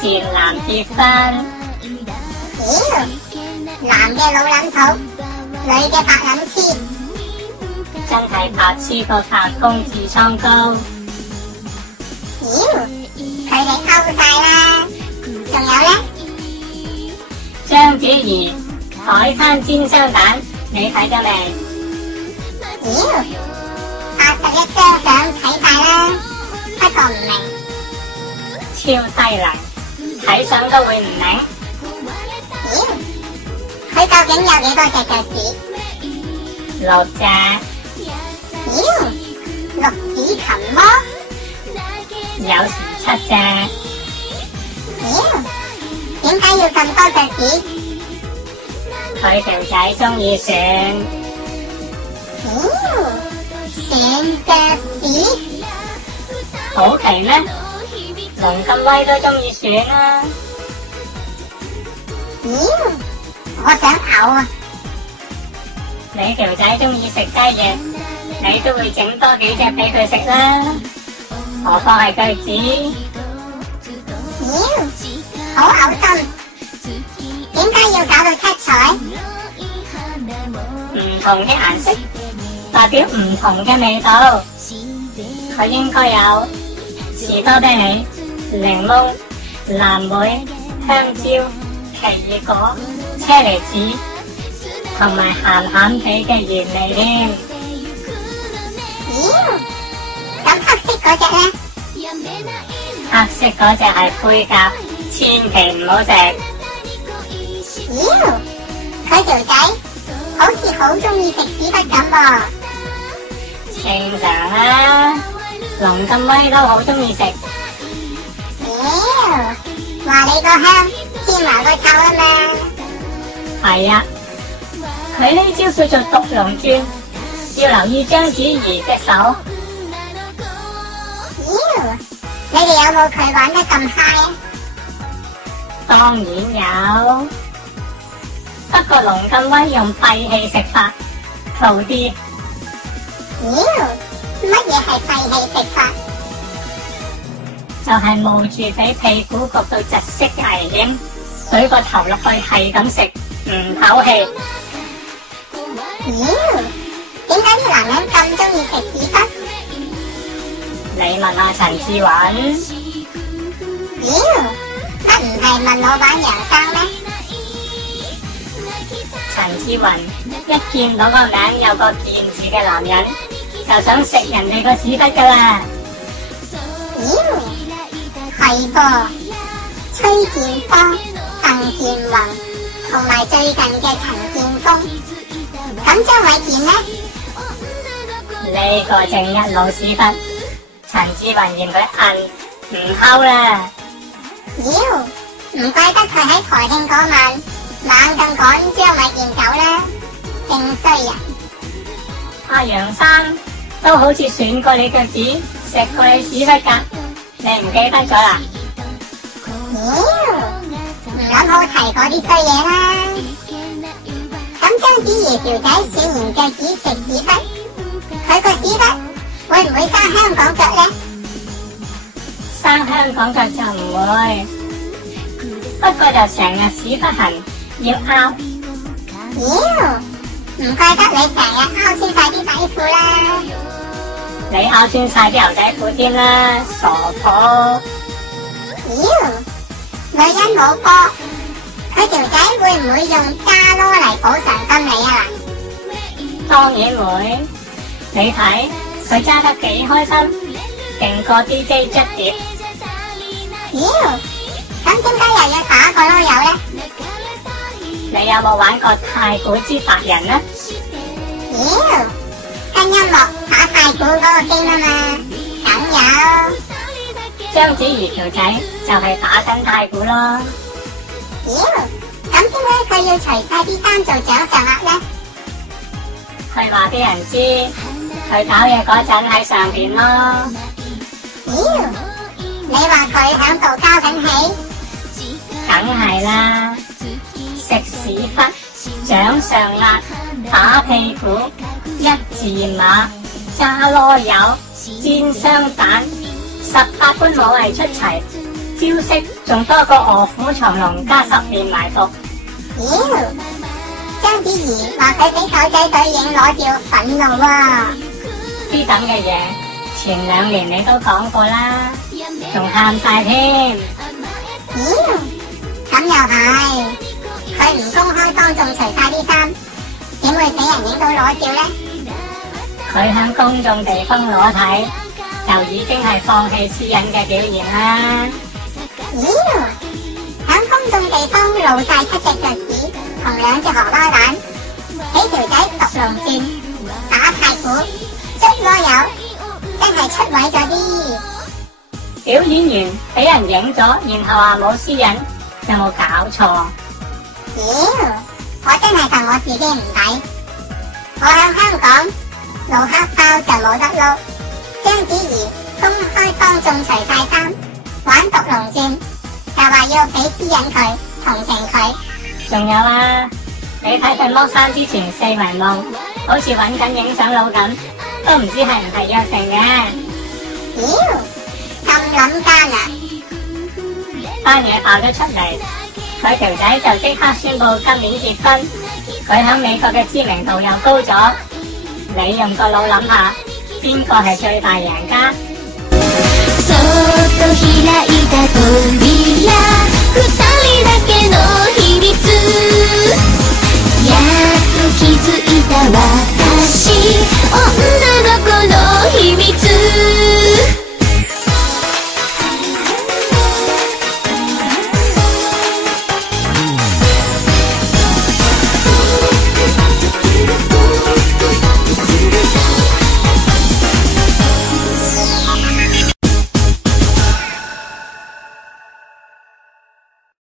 賤男結婚。妖，男嘅老撚土，女嘅白撚黐，真係白痴過發公智商高。妖，佢哋勾晒啦。仲有呢？章子怡海灘煎雙蛋，你睇咗未？妖，81張相睇晒啦，不過唔明。超低能，睇相都會唔明。妖，佢究竟有幾多隻腳趾？6隻。妖，六指琴魔。有時7隻。妖，點解要咁多腳趾？佢條仔中意選。選腳趾，好奇咩？龍咁威都中意選啦。妖，我想嘔啊！你條仔中意食雞翼，你都會整多幾隻俾佢食啦。何況係腳趾。妖，好嘔心，點解要搞到七彩？唔同嘅顏色代表唔同嘅味道，佢應該有士多啤梨、檸檬、藍莓、香蕉、奇異果、車厘子同埋鹹鹹地嘅原味添。妖，咁黑色嗰隻呢？黑色嗰隻係灰甲，千祈唔好食。妖，佢條仔好似好中意食屎忽咁噃。正常啦，龍咁威都好中意食。妖，話你個香黐埋個臭啊嘛。係啊，佢呢招叫做毒龍鑽，要留意章子怡隻手。妖，你哋有冇佢玩得咁嗨啊？當然有，不過龍咁威用閉氣食法好啲。妖，乜嘢係閉氣食法？就係冒住俾屁股焗到窒息嘅危險，懟個頭落去係咁食，唔唞氣。妖，點解啲男人咁中意食屎忽？你問下陳志雲。妖，乜唔係問老闆楊生咩？陳志雲一見到個名有個健字嘅男人，就想食人哋個屎忽噶啦。妖，係噃，崔建邦、鄧健泓同埋最近嘅陳建鋒，咁張衛健呢？呢個正一老屎忽，陳志雲嫌佢硬唔溝啦。妖，唔怪得佢喺台慶嗰晚猛咁趕張衛健走啦，正衰人。阿楊生都好似選過你腳趾，食過你屎忽㗎，你唔記得咗啦？妖，唔諗好提嗰啲衰嘢啦。咁章子怡條仔選完腳趾食屎忽，佢個屎忽會唔會生香港腳呢？生香港腳就唔會，不過就成日屎忽痕，要拗。妖，唔怪得你成日拗穿晒啲底褲啦。你拗穿晒啲牛仔褲添啦，傻婆。妖，女人冇波，佢條仔會唔會用揸囉嚟補償心理啊？當然會，你睇佢揸得幾開心，勁過 DJ 捽碟。妖，咁點解又要打個囉柚呢？你有冇玩過太鼓之達人呢？妖，跟音樂打太鼓嗰個 game 啊嘛，梗有。章子怡條仔就係打緊太鼓咯。妖，咁點解佢要除晒啲衫做掌上壓呢？佢話俾人知，佢搞嘢嗰陣喺上邊咯。妖，你話佢響度交緊戲？梗係啦，食屎忽、掌上壓、打屁股、一字馬、揸囉柚、煎雙蛋，18般武藝出齊，招招式仲多過卧虎藏龍加10面埋伏。妖，章子怡話佢俾狗仔隊影裸照憤怒喎。啲咁嘅嘢，前2年你都講過啦，仲喊晒添。妖，咁又係，佢唔公開當眾除晒啲衫，點會俾人影到裸照呢？佢喺公眾地方裸體，就已經係放棄私隱嘅表現啦。妖，喺公眾地方露晒7隻腳趾同2隻荷包蛋，俾條仔獨龍轉打太鼓捉囉柚，真係出位咗啲。表演完俾人影咗，然後話冇私隱，有冇搞錯？妖，我真係戥我自己唔抵。我喺香港露黑包就冇得撈，章子怡公開當眾除晒衫玩獨龍轉，就話要俾私隱佢，同情佢。仲有啊，你睇佢剝衫之前4圍望，好似揾緊影相佬咁，都唔知係唔係約定嘅。妖，咁諗奸啊！單嘢爆咗出嚟，佢條仔就即刻宣布今年結婚，佢喺美國嘅知名度又高咗。你用個腦諗下，邊個係最大贏家？そっと開いた扉、2人だけの秘密、やっと気づいた私、女の子の秘密。